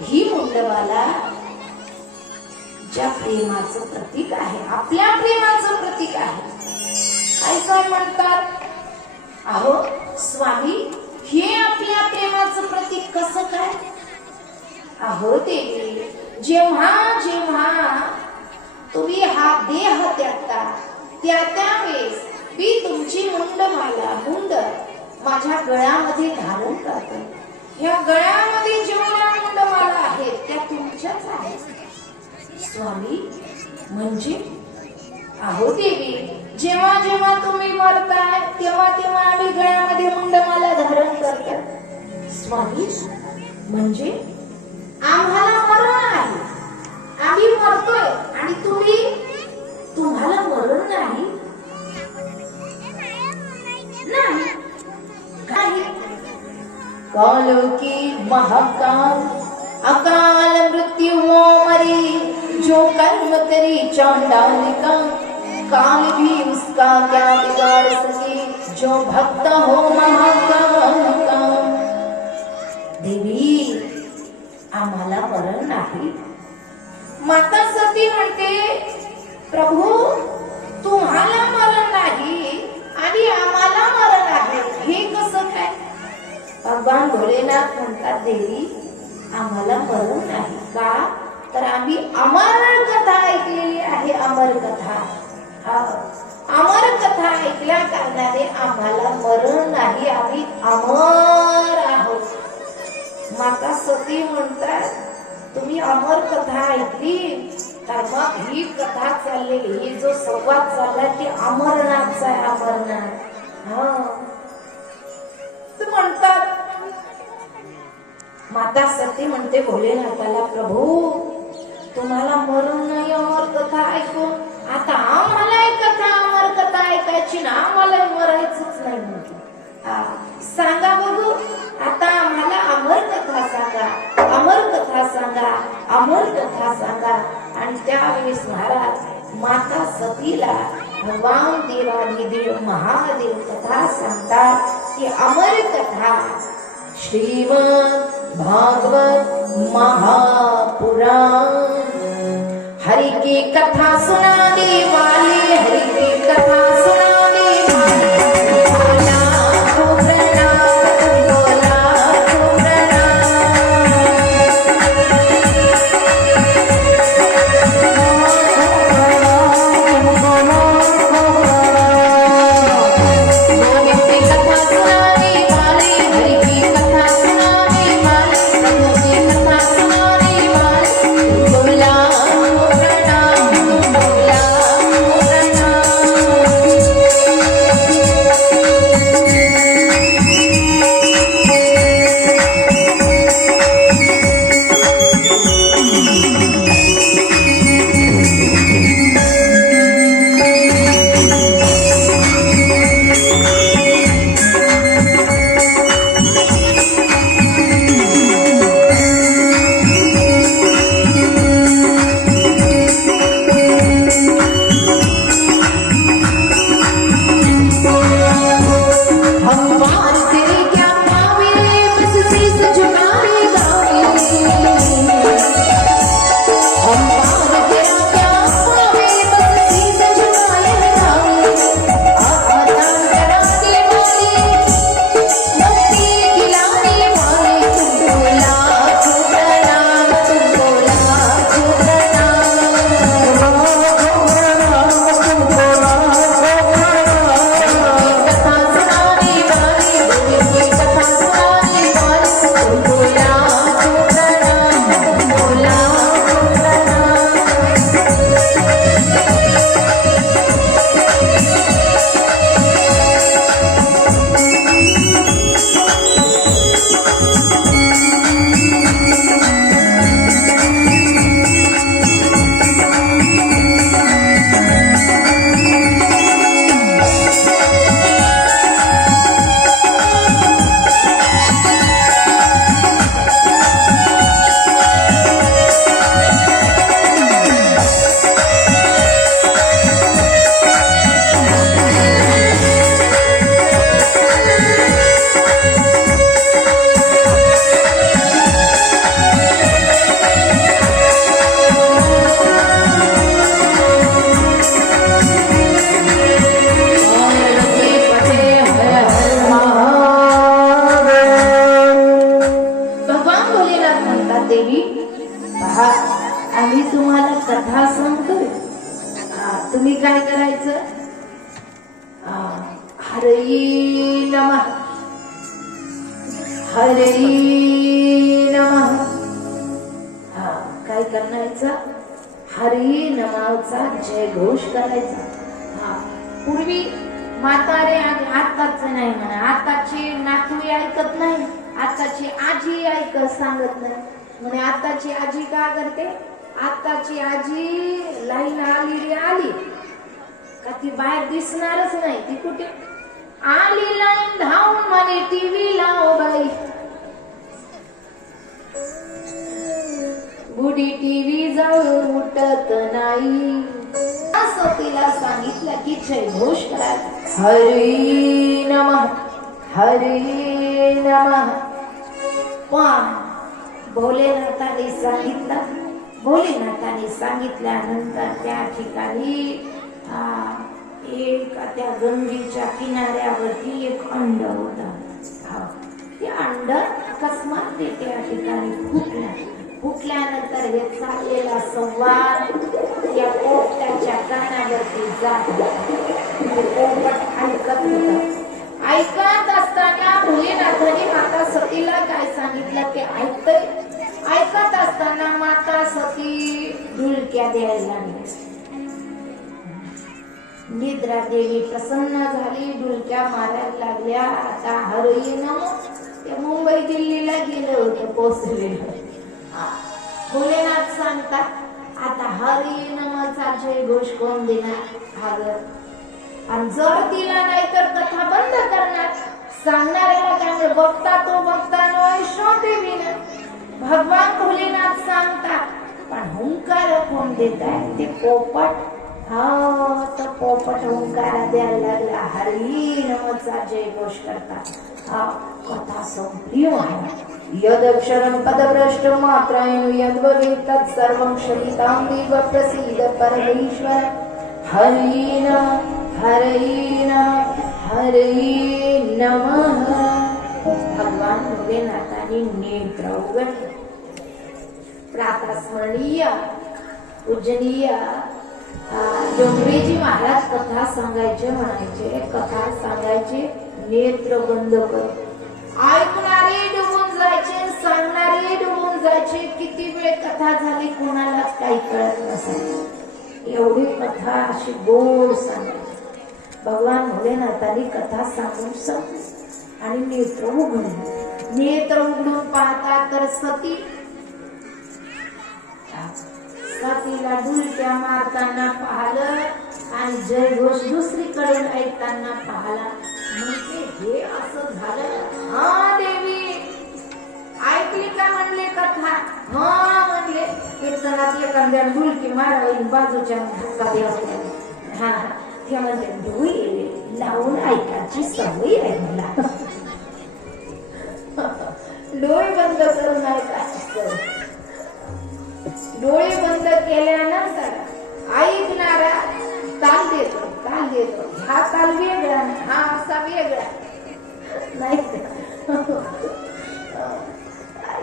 ही मुंडवाला ज्या प्रेमाचं प्रतीक आहे आपल्या प्रेमाचं प्रतीक आहे. असं म्हणतात? अहो स्वामी हे आपल्या प्रेमाचं प्रतीक कसं काय? अहो देवी जेव्हा जेव्हा तुम्ही हा देह त्यागता त्या त्यावेळेस मी तुमची मुंड मला मुंड माझ्या गळ्यामध्ये धारण करते ह्या गळ्यामध्ये जेवढ्या मुंडमाला आहेत त्या तुमच्याच आहेत. स्वामी म्हणजे? आहो देवी जेव्हा जेव्हा तुम्ही मरताय तेव्हा तेव्हा आम्ही गळ्यामध्ये मुंडमाला धारण करतात स्वामी म्हणजे? की महाकाल, अकाल मृत्यु हो मरी, जो कर्म करी चांडाल का, काल भी उसका क्या बिगाड़ सके, जो भक्त हो महाकाल का। देवी, आम्हाला मरण नाही। माता सती म्हणते, प्रभू, तुम्हाला मरण नाही. भगवान भोलेनाथ म्हणतात देवी आम्हाला मरण नाही. का? तर आम्ही अमर कथा ऐकलेली आहे अमर कथा. हा. अमर कथा ऐकल्या कारणाने आम्हाला मरण नाही आम्ही अमर आहोत. माता सती म्हणतात तुम्ही अमर कथा ऐकली तर मग ही कथा चाललेली ही जो संवाद चालला ती अमरनाथचा आहे अमरनाथ. हा. माता सती म्हणते भोलेनाथाला प्रभू तुम्हाला मरून नाही अमर कथा ऐकून आता आम्हाला कथा अमर कथा ऐकायची ना आम्हाला मरायचंच नाही म्हटलं सांगा बघू आता आम्हाला अमर कथा सांगा अमर कथा सांगा अमर कथा सांगा. आणि त्यावेळेस महाराज माता सतीला भगवान देवाधिदेव महादेव कथा सांगतात की अमर कथा श्रीमद् भागवत महापुराण। हरि की कथा सुना। देवी पहा आम्ही तुम्हाला कथा सांगतोय. तुम्ही काय करायचं? हरई नम. हरई नम. हा काय करायचं हरी नमाचा जय घोष करायचा. हा पूर्वी म्हातारे आणि आताच नाही म्हणा आताची नातवी ऐकत नाही. आताची आजी ऐक सांगत नाही. म्हणे आताची आजी का करते? आताची आजी लाईन आली रे आली. का ती बाहेर दिसणारच नाही ती कुठे? आली लाईन धावून म्हणे टीव्ही लाव बाई. बुडी टीव्ही जवळ उठत नाही. असं तिला सांगितलं की जय घोष करा हरी नम हरी नम. पण भोलेनाथाने सांगितलं. भोलेनाथाने सांगितल्यानंतर त्या ठिकाणी एक त्या गंगेच्या किनाऱ्यावरती एक अंड होत. हो. ते अंड अकस्मात ते त्या ठिकाणी फुटलं. फुटल्यानंतर हे चाललेला संवाद पोट पोपटाच्या कानावरती जात. म्हणजे पोपट ऐकत होत ऐकत असताना भोलेनाथाने माता सतीला काय सांगितलं ते ऐकतय? ऐकत असताना माता सती ढुलक्या द्यायला लागल्या निद्रा देवी प्रसन्न झाली डुलक्या मारायला लागल्या. आता हरई ते मुंबई दिल्लीला गेले होते पोचलेलं भोलेनाथ सांगतात आता हरई नमचा जय घोष कोण देणार? हर आणि जर तिला नाही तर कथा बंद करणार. सांगणाऱ्याला त्यामुळे बघता तो बघता नो श्रोते विना भगवान भोलेनाथ सांगतात पण हुंकार कोण देत आहे? ते पोपट. हा पोपट हुंकारा द्यायला लागला. हरी नमचा जय घोष करतात. हा कथा संपली आहे. यदक्षरं पदभ्रष्ट मात्रायण यद्ववेत् तत्सर्वं क्षमितां देव प्रसीद परमेश्वर. हरी नम हरी नम हरे नमः। भगवान भोलेनाथाने नेत्र उघडले प्रातस्मरणीय पूजनीय डोंगरेजी महाराज कथा सांगायचे म्हणायचे कथा सांगायचे नेत्र बंद कर ऐकणारे डुबून जायचे सांगणारे डुबून जायचे किती वेळ कथा झाली कोणालाच काही कळत नसायचं. एवढी कथा अशी गोड सांगायची. भगवान भोलेनाथांनी कथा सांगून सांग आणि नेत्र उघडले. नेत्र उघडून पाहता तर सती सतीला डुलक्या मारताना पाहलं आणि जय घोष दुसरीकडून ऐकताना पाहला. म्हणजे हे असं झालं? हा देवी. ऐकली का म्हणले कथा? हा म्हणले. कीर्तनात एखाद्या डुलकी मारावी बाजूच्या धक्का द्यावा हा. म्हणते डोळे लावून ऐकायची सवय आहे मला डोळे बंद करून ऐकायची सवय डोळे बंद केल्यानंतर ऐकणारा ताल देतो ताल देतो हा ताल वेगळा हा असा वेगळा नाही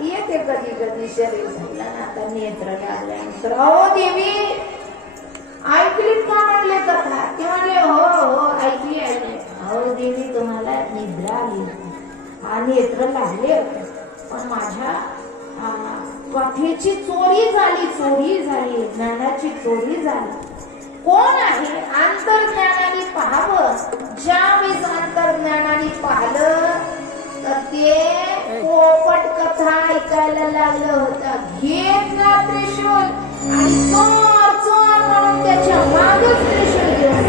येते कधी कधी शरीर झालं आता नेत्र लागल्यानंतर अहो देवी ऐकलीत का म्हणले कथा ते म्हणले हो हो ऐकली ऐकली अहो देवी तुम्हाला निद्रा आली हा नेत्र लागले होते पण माझ्या कथेची चोरी झाली चोरी झाली ज्ञानाची चोरी झाली. कोण आहे आंतरज्ञानाने पाहावं? ज्या ज्यावेळेस आंतरज्ञानाने पाहिलं तर ते पोपट कथा ऐकायला लागलं होतं. घेत ना त्रिशूल. आणि चोर चोर म्हणून त्याच्या मागच त्रिशूल घेऊन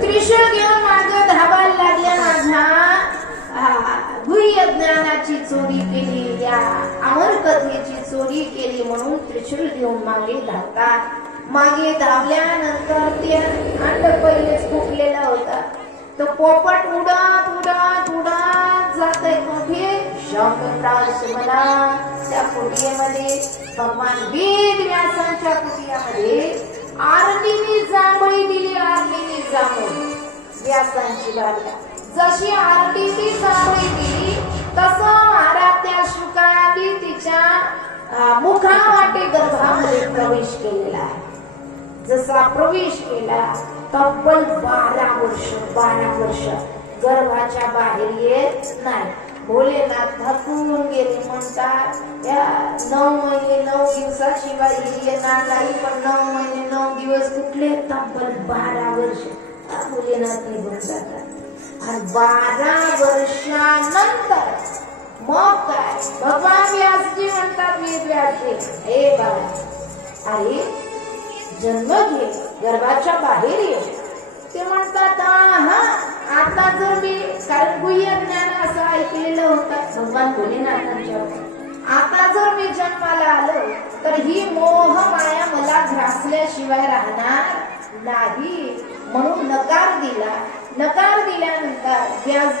त्रिशूल घेऊन माग धावायला लागल्या माझ्या आ, गुह्य ज्ञानाची चोरी केली या अमर कथेची चोरी केली म्हणून त्रिशूल घेऊन मागे धावतात. मागे धावल्यानंतर ते अंड पहिलेच फुटलेला होता. तो पोपट उडत उडत उडत जात आहे कुठे शंकरास मला त्या कुटियेमध्ये भगवान वेद व्यासांच्या कुटियामध्ये आरतीने जांभळी दिली आरतीने जांभळी. व्यासांची बाल्या जशी आरतीने जांभळी दिली तस महाराज त्या तिच्या अं, मुखावाटे गर्भामध्ये प्रवेश केलेला आहे. जसा प्रवेश केला तब्बल बारा वर्ष बारा वर्ष गर्भाच्या बाहेर येत नाही. भोलेनाथ थकून गेले म्हणतात या नऊ महिने नऊ दिवसाशिवाय येणार नाही पण नऊ महिने नऊ दिवस कुठले तब्बल बारा वर्ष. भोलेनाथ निघून जातात आणि बारा वर्षानंतर मग काय? भगवान व्यासजी म्हणतात मी व्यासजी हे बाळा अरे जन्म घे गर्भाच्या बाहेर ये. ते म्हणतात "हा, हा आता जर मी कारण गुह्य ज्ञान असं ऐकलेलं होतं भगवान भोलेनाथांच्या आता जर मी जन्माला आलो तर ही मोह माया मला ग्रासल्याशिवाय राहणार नाही. म्हणून नकार दिला नकार दिल्यानंतर व्याज